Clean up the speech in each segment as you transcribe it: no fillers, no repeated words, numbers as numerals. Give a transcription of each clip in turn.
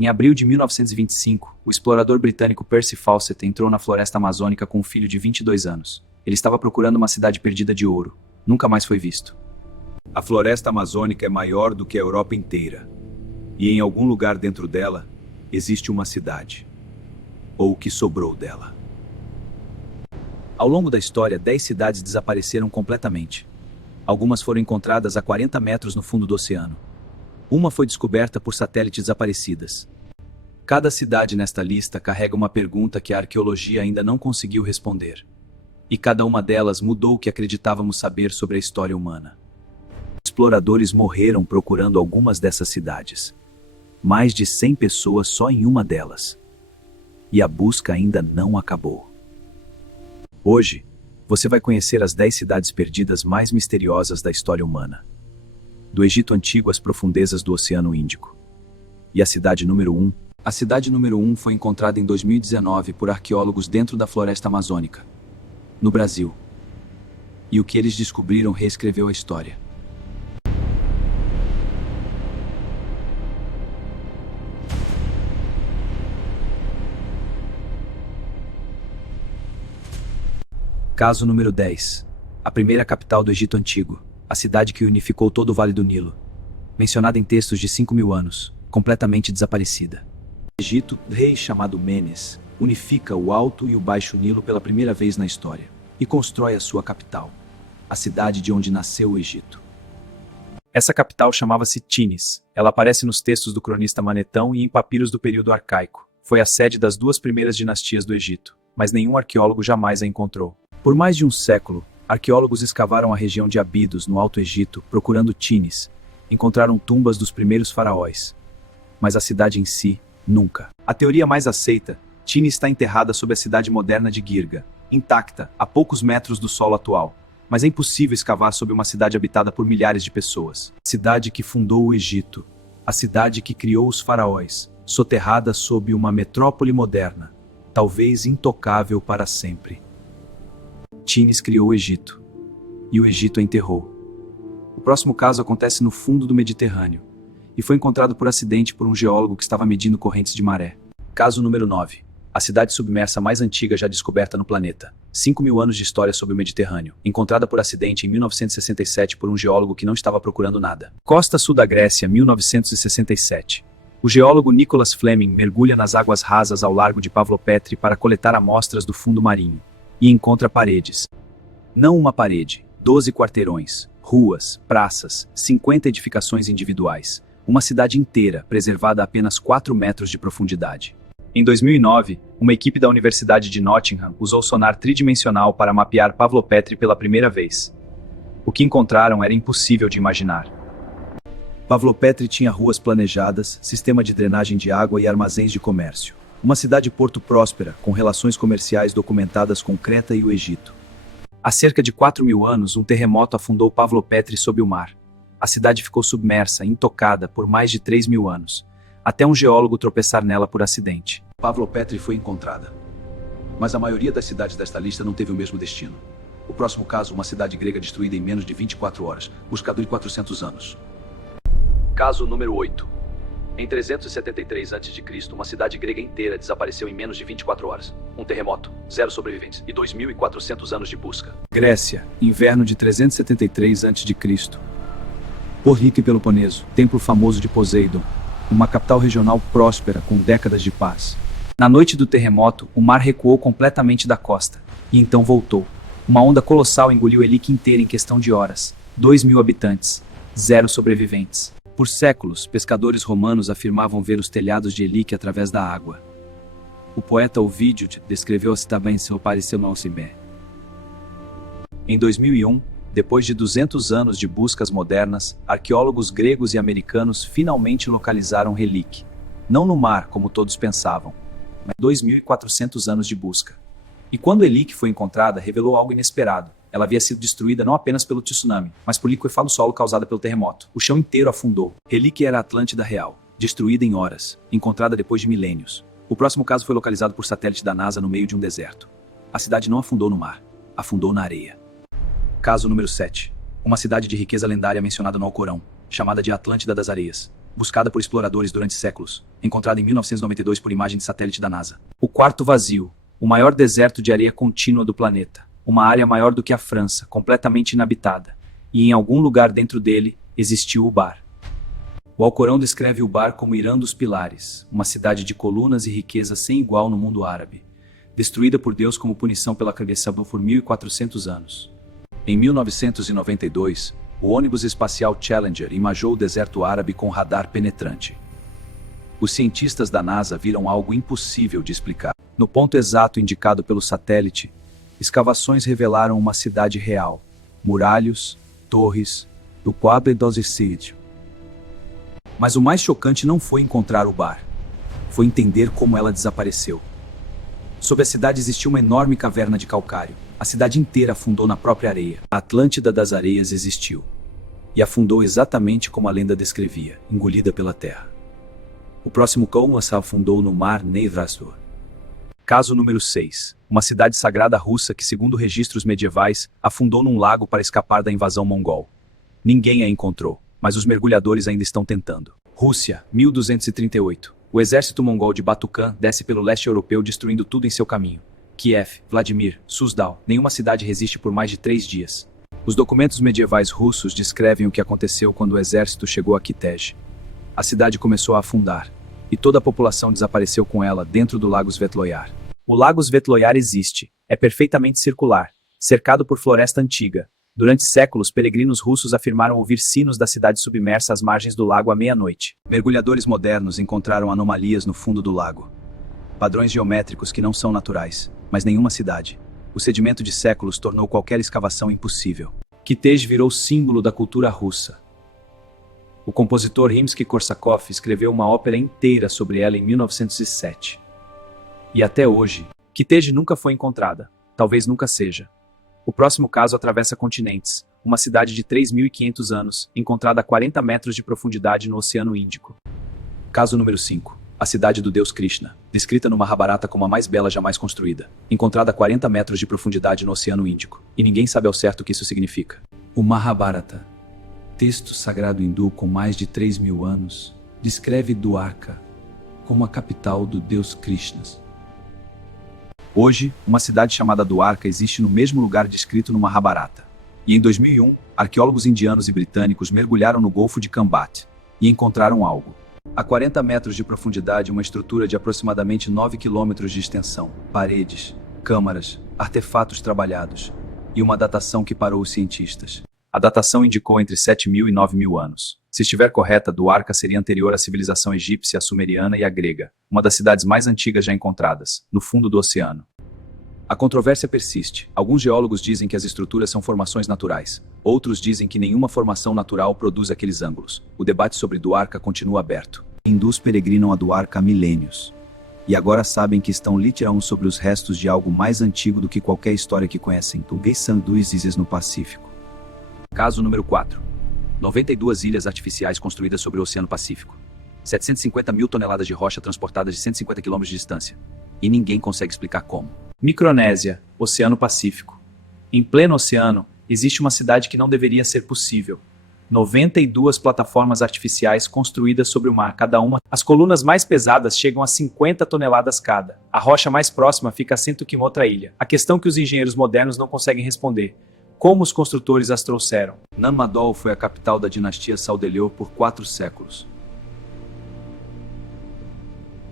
Em abril de 1925, o explorador britânico Percy Fawcett entrou na floresta amazônica com um filho de 22 anos. Ele estava procurando uma cidade perdida de ouro. Nunca mais foi visto. A floresta amazônica é maior do que a Europa inteira. E em algum lugar dentro dela, existe uma cidade. Ou o que sobrou dela. Ao longo da história, 10 cidades desapareceram completamente. Algumas foram encontradas a 40 metros no fundo do oceano. Uma foi descoberta por satélites desaparecidas. Cada cidade nesta lista carrega uma pergunta que a arqueologia ainda não conseguiu responder. E cada uma delas mudou o que acreditávamos saber sobre a história humana. Exploradores morreram procurando algumas dessas cidades. Mais de 100 pessoas só em uma delas. E a busca ainda não acabou. Hoje, você vai conhecer as 10 cidades perdidas mais misteriosas da história humana. Do Egito Antigo às profundezas do Oceano Índico. E a cidade número 1? A cidade número 1 foi encontrada em 2019 por arqueólogos dentro da floresta amazônica, no Brasil. E o que eles descobriram reescreveu a história. Caso número 10. A primeira capital do Egito Antigo. A cidade que unificou todo o Vale do Nilo. Mencionada em textos de 5.000 anos, completamente desaparecida. O Egito, rei chamado Menes, unifica o Alto e o Baixo Nilo pela primeira vez na história e constrói a sua capital, a cidade de onde nasceu o Egito. Essa capital chamava-se Tinis. Ela aparece nos textos do cronista Manetão e em papiros do período arcaico. Foi a sede das 2 primeiras dinastias do Egito, mas nenhum arqueólogo jamais a encontrou. Por mais de um século, arqueólogos escavaram a região de Abidos, no Alto Egito, procurando Tinis. Encontraram tumbas dos primeiros faraós. Mas a cidade em si, nunca. A teoria mais aceita, Tinis está enterrada sob a cidade moderna de Girga, intacta, a poucos metros do solo atual. Mas é impossível escavar sob uma cidade habitada por milhares de pessoas. A cidade que fundou o Egito. A cidade que criou os faraós, soterrada sob uma metrópole moderna, talvez intocável para sempre. Tinis criou o Egito, e o Egito a enterrou. O próximo caso acontece no fundo do Mediterrâneo, e foi encontrado por acidente por um geólogo que estava medindo correntes de maré. Caso número 9. A cidade submersa mais antiga já descoberta no planeta. 5.000 anos de história sobre o Mediterrâneo, encontrada por acidente em 1967 por um geólogo que não estava procurando nada. Costa sul da Grécia, 1967. O geólogo Nicholas Fleming mergulha nas águas rasas ao largo de Pavlopetri para coletar amostras do fundo marinho. E encontra paredes. Não uma parede, 12 quarteirões, ruas, praças, 50 edificações individuais. Uma cidade inteira, preservada a apenas 4 metros de profundidade. Em 2009, uma equipe da Universidade de Nottingham usou sonar tridimensional para mapear Pavlopetri pela primeira vez. O que encontraram era impossível de imaginar. Pavlopetri tinha ruas planejadas, sistema de drenagem de água e armazéns de comércio. Uma cidade-porto próspera, com relações comerciais documentadas com Creta e o Egito. Há cerca de 4.000 anos, um terremoto afundou Pavlopetri sob o mar. A cidade ficou submersa, intocada, por mais de 3.000 anos, até um geólogo tropeçar nela por acidente. Pavlopetri foi encontrada. Mas a maioria das cidades desta lista não teve o mesmo destino. O próximo caso, uma cidade grega destruída em menos de 24 horas, buscador de 400 anos. Caso número 8. Em 373 a.C., uma cidade grega inteira desapareceu em menos de 24 horas. Um terremoto, 0 sobreviventes e 2.400 anos de busca. Grécia, inverno de 373 a.C. Porrique Peloponeso, templo famoso de Poseidon. Uma capital regional próspera com décadas de paz. Na noite do terremoto, o mar recuou completamente da costa. E então voltou. Uma onda colossal engoliu Elique inteira em questão de horas. 2.000 habitantes, 0 sobreviventes. Por séculos, pescadores romanos afirmavam ver os telhados de Elique através da água. O poeta Ovídio descreveu a cidade em seu Pareceu no Alcimé. Em 2001, depois de 200 anos de buscas modernas, arqueólogos gregos e americanos finalmente localizaram Elique. Não no mar, como todos pensavam, mas 2.400 anos de busca. E quando Elique foi encontrada, revelou algo inesperado. Ela havia sido destruída não apenas pelo tsunami, mas por liquefalo solo causada pelo terremoto. O chão inteiro afundou. Elique era a Atlântida real, destruída em horas, encontrada depois de milênios. O próximo caso foi localizado por satélite da NASA no meio de um deserto. A cidade não afundou no mar, afundou na areia. Caso número 7. Uma cidade de riqueza lendária mencionada no Alcorão, chamada de Atlântida das Areias. buscada por exploradores durante séculos, encontrada em 1992 por imagem de satélite da NASA. O quarto vazio, o maior deserto de areia contínua do planeta, uma área maior do que a França, completamente inabitada, e em algum lugar dentro dele existiu o Bar. O Alcorão descreve o Bar como Irã dos Pilares, uma cidade de colunas e riqueza sem igual no mundo árabe, destruída por Deus como punição pela cabeça por 1.400 anos. Em 1992, o ônibus espacial Challenger imagou o deserto árabe com radar penetrante. Os cientistas da NASA viram algo impossível de explicar. No ponto exato indicado pelo satélite, escavações revelaram uma cidade real, muralhas, torres, o Quabre dos Sítios. Mas o mais chocante não foi encontrar o Bar, foi entender como ela desapareceu. Sob a cidade existia uma enorme caverna de calcário. A cidade inteira afundou na própria areia. A Atlântida das Areias existiu. E afundou exatamente como a lenda descrevia, engolida pela terra. O próximo Kaunas afundou no mar Nevrastor. Caso número 6. Uma cidade sagrada russa que, segundo registros medievais, afundou num lago para escapar da invasão mongol. Ninguém a encontrou, mas os mergulhadores ainda estão tentando. Rússia, 1238. O exército mongol de Batukan desce pelo leste europeu destruindo tudo em seu caminho. Kiev, Vladimir, Suzdal, nenhuma cidade resiste por mais de 3 dias. Os documentos medievais russos descrevem o que aconteceu quando o exército chegou a Kitej. A cidade começou a afundar, e toda a população desapareceu com ela dentro do Lago Svetloyar. O Lago Svetloyar existe, é perfeitamente circular, cercado por floresta antiga. Durante séculos, peregrinos russos afirmaram ouvir sinos da cidade submersa às margens do lago à meia-noite. Mergulhadores modernos encontraram anomalias no fundo do lago. Padrões geométricos que não são naturais, mas nenhuma cidade. O sedimento de séculos tornou qualquer escavação impossível. Kitej virou símbolo da cultura russa. O compositor Rimsky-Korsakov escreveu uma ópera inteira sobre ela em 1907. E até hoje, Kitej nunca foi encontrada, talvez nunca seja. O próximo caso atravessa continentes, uma cidade de 3.500 anos, encontrada a 40 metros de profundidade no Oceano Índico. Caso número 5. A cidade do deus Krishna, descrita no Mahabharata como a mais bela jamais construída, encontrada a 40 metros de profundidade no Oceano Índico, e ninguém sabe ao certo o que isso significa. O Mahabharata, texto sagrado hindu com mais de 3.000 anos, descreve Dwarka como a capital do deus Krishna. Hoje, uma cidade chamada Dwarka existe no mesmo lugar descrito no Mahabharata. E em 2001, arqueólogos indianos e britânicos mergulharam no Golfo de Kambat e encontraram algo. A 40 metros de profundidade, uma estrutura de aproximadamente 9 quilômetros de extensão, paredes, câmaras, artefatos trabalhados e uma datação que parou os cientistas. A datação indicou entre 7.000 e 9.000 anos. Se estiver correta, Dwarka seria anterior à civilização egípcia, a sumeriana e a grega, uma das cidades mais antigas já encontradas, no fundo do oceano. A controvérsia persiste. Alguns geólogos dizem que as estruturas são formações naturais. Outros dizem que nenhuma formação natural produz aqueles ângulos. O debate sobre Dwarka continua aberto. Hindus peregrinam a Dwarka há milênios. E agora sabem que estão literalmente sobre os restos de algo mais antigo do que qualquer história que conhecem. Sanduíches no Pacífico. Caso número 4. 92 ilhas artificiais construídas sobre o Oceano Pacífico. 750 mil toneladas de rocha transportadas de 150 km de distância. E ninguém consegue explicar como. Micronésia, Oceano Pacífico. Em pleno oceano, existe uma cidade que não deveria ser possível. 92 plataformas artificiais construídas sobre o mar, cada uma. As colunas mais pesadas chegam a 50 toneladas cada. A rocha mais próxima fica a 100 km outra ilha. A questão que os engenheiros modernos não conseguem responder. Como os construtores as trouxeram? Nanmadol foi a capital da dinastia Saudelho por 4 séculos.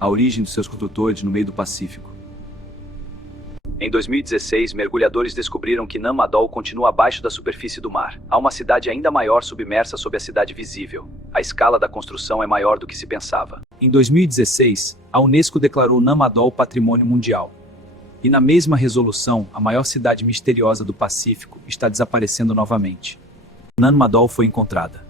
A origem dos seus construtores no meio do Pacífico. Em 2016, mergulhadores descobriram que Nanmadol continua abaixo da superfície do mar. Há uma cidade ainda maior submersa sob a cidade visível. A escala da construção é maior do que se pensava. Em 2016, a Unesco declarou Nanmadol Patrimônio Mundial. E na mesma resolução, a maior cidade misteriosa do Pacífico está desaparecendo novamente. Nanmadol foi encontrada,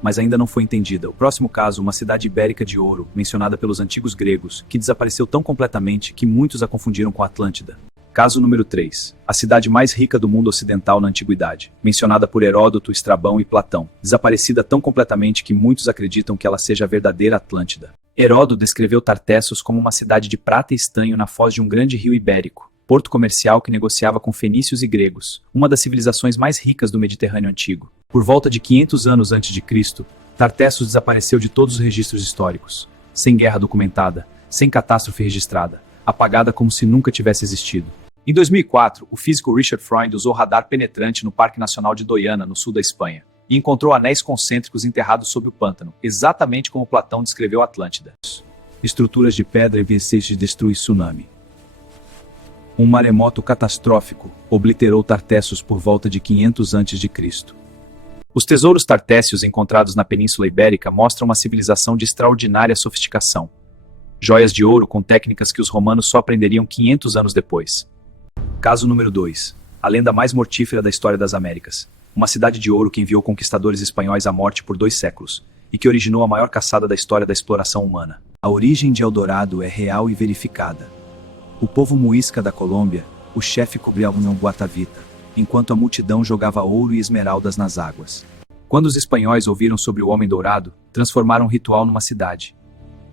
mas ainda não foi entendida. O próximo caso, uma cidade ibérica de ouro, mencionada pelos antigos gregos, que desapareceu tão completamente que muitos a confundiram com a Atlântida. Caso número 3. A cidade mais rica do mundo ocidental na antiguidade, mencionada por Heródoto, Estrabão e Platão, desaparecida tão completamente que muitos acreditam que ela seja a verdadeira Atlântida. Heródoto descreveu Tartessos como uma cidade de prata e estanho na foz de um grande rio ibérico, porto comercial que negociava com fenícios e gregos, uma das civilizações mais ricas do Mediterrâneo antigo. Por volta de 500 anos antes de Cristo, Tartessos desapareceu de todos os registros históricos, sem guerra documentada, sem catástrofe registrada, apagada como se nunca tivesse existido. Em 2004, o físico Richard Freund usou radar penetrante no Parque Nacional de Doiana, no sul da Espanha, e encontrou anéis concêntricos enterrados sob o pântano, exatamente como Platão descreveu a Atlântida. Estruturas de pedra e vestígios de destruir tsunami. Um maremoto catastrófico obliterou Tartessos por volta de 500 a.C. Os tesouros tartécios encontrados na Península Ibérica mostram uma civilização de extraordinária sofisticação. Joias de ouro com técnicas que os romanos só aprenderiam 500 anos depois. Caso número 2. A lenda mais mortífera da história das Américas. Uma cidade de ouro que enviou conquistadores espanhóis à morte por 2 séculos, e que originou a maior caçada da história da exploração humana. A origem de Eldorado é real e verificada. O povo muisca da Colômbia, o chefe cobriu um guatavita, enquanto a multidão jogava ouro e esmeraldas nas águas. Quando os espanhóis ouviram sobre o Homem Dourado, transformaram o ritual numa cidade.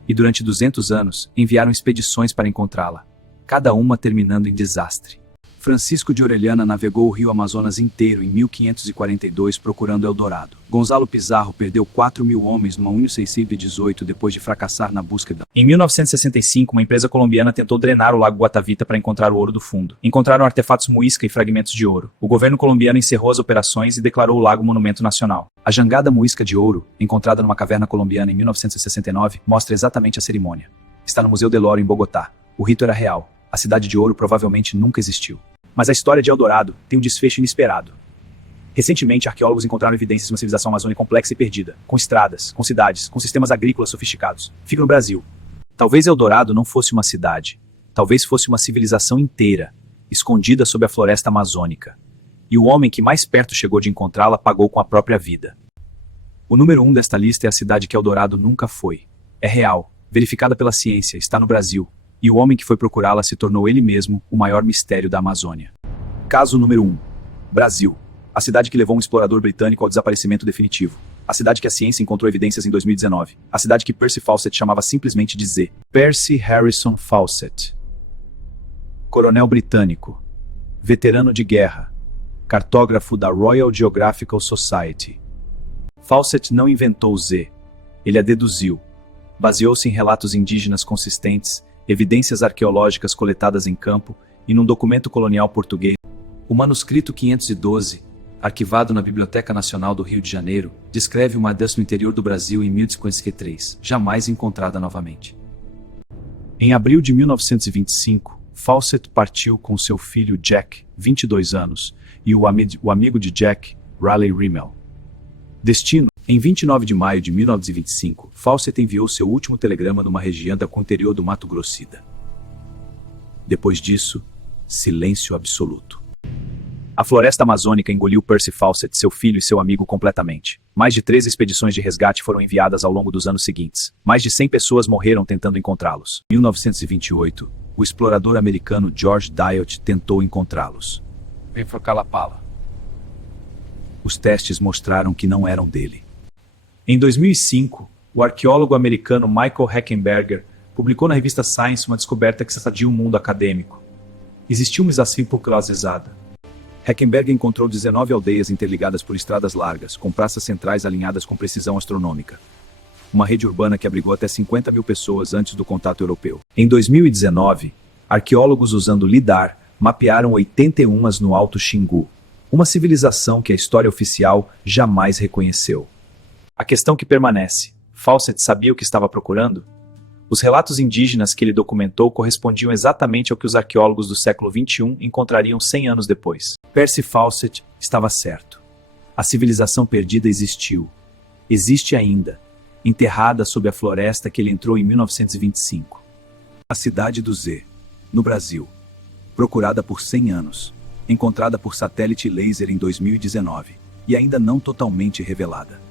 E durante 200 anos, enviaram expedições para encontrá-la, cada uma terminando em desastre. Francisco de Orellana navegou o rio Amazonas inteiro em 1542 procurando Eldorado. Gonzalo Pizarro perdeu 4.000 homens numa 1618 depois de fracassar na busca. Em 1965, uma empresa colombiana tentou drenar o Lago Guatavita para encontrar o ouro do fundo. Encontraram artefatos muisca e fragmentos de ouro. O governo colombiano encerrou as operações e declarou o lago monumento nacional. A jangada muisca de ouro, encontrada numa caverna colombiana em 1969, mostra exatamente a cerimônia. Está no Museu del Oro, em Bogotá. O rito era real. A cidade de ouro provavelmente nunca existiu. Mas a história de Eldorado tem um desfecho inesperado. Recentemente, arqueólogos encontraram evidências de uma civilização amazônica complexa e perdida, com estradas, com cidades, com sistemas agrícolas sofisticados. Fica no Brasil. Talvez Eldorado não fosse uma cidade. Talvez fosse uma civilização inteira, escondida sob a floresta amazônica. E o homem que mais perto chegou de encontrá-la pagou com a própria vida. O número 1 desta lista é a cidade que Eldorado nunca foi. É real, verificada pela ciência, está no Brasil. E o homem que foi procurá-la se tornou ele mesmo o maior mistério da Amazônia. Caso número 1. Brasil. A cidade que levou um explorador britânico ao desaparecimento definitivo. A cidade que a ciência encontrou evidências em 2019. A cidade que Percy Fawcett chamava simplesmente de Z. Percy Harrison Fawcett. Coronel britânico. Veterano de guerra. Cartógrafo da Royal Geographical Society. Fawcett não inventou Z. Ele a deduziu. Baseou-se em relatos indígenas consistentes, evidências arqueológicas coletadas em campo e num documento colonial português. O manuscrito 512, arquivado na Biblioteca Nacional do Rio de Janeiro, descreve uma dança no interior do Brasil em 1553, jamais encontrada novamente. Em abril de 1925, Fawcett partiu com seu filho Jack, 22 anos, e o amigo de Jack, Raleigh Rimmel. Destino: em 29 de maio de 1925, Fawcett enviou seu último telegrama numa região do interior do Mato Grossida. Depois disso, silêncio absoluto. A floresta amazônica engoliu Percy Fawcett, seu filho e seu amigo completamente. Mais de 13 expedições de resgate foram enviadas ao longo dos anos seguintes. Mais de 100 pessoas morreram tentando encontrá-los. Em 1928, o explorador americano George Dyott tentou encontrá-los. Vem for Calapala. Os testes mostraram que não eram dele. Em 2005, o arqueólogo americano Michael Heckenberger publicou na revista Science uma descoberta que sacudiu o mundo acadêmico. Existia um desafio popularizada. Heckenberger encontrou 19 aldeias interligadas por estradas largas, com praças centrais alinhadas com precisão astronômica. Uma rede urbana que abrigou até 50.000 pessoas antes do contato europeu. Em 2019, arqueólogos usando LIDAR mapearam 81 no Alto Xingu, uma civilização que a história oficial jamais reconheceu. A questão que permanece: Fawcett sabia o que estava procurando? Os relatos indígenas que ele documentou correspondiam exatamente ao que os arqueólogos do século XXI encontrariam 100 anos depois. Percy Fawcett estava certo. A civilização perdida existiu. Existe ainda, enterrada sob a floresta que ele entrou em 1925. A cidade do Z, no Brasil. Procurada por 100 anos. Encontrada por satélite laser em 2019. E ainda não totalmente revelada.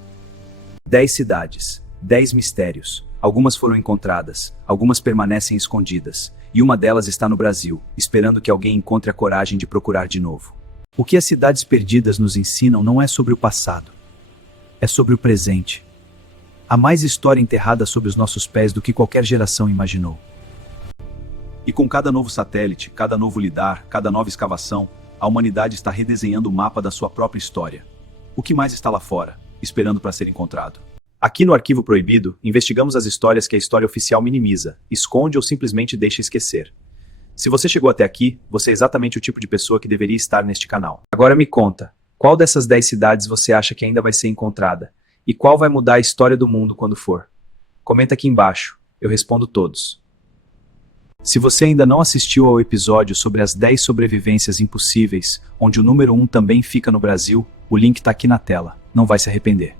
10 cidades, 10 mistérios. Algumas foram encontradas, algumas permanecem escondidas, e uma delas está no Brasil, esperando que alguém encontre a coragem de procurar de novo. O que as cidades perdidas nos ensinam não é sobre o passado, é sobre o presente. Há mais história enterrada sob os nossos pés do que qualquer geração imaginou. E com cada novo satélite, cada novo lidar, cada nova escavação, a humanidade está redesenhando o mapa da sua própria história. O que mais está lá fora, esperando para ser encontrado? Aqui no Arquivo Proibido, investigamos as histórias que a história oficial minimiza, esconde ou simplesmente deixa esquecer. Se você chegou até aqui, você é exatamente o tipo de pessoa que deveria estar neste canal. Agora me conta, qual dessas 10 cidades você acha que ainda vai ser encontrada? E qual vai mudar a história do mundo quando for? Comenta aqui embaixo, eu respondo todos. Se você ainda não assistiu ao episódio sobre as 10 sobrevivências impossíveis, onde o número 1 também fica no Brasil, o link está aqui na tela, não vai se arrepender.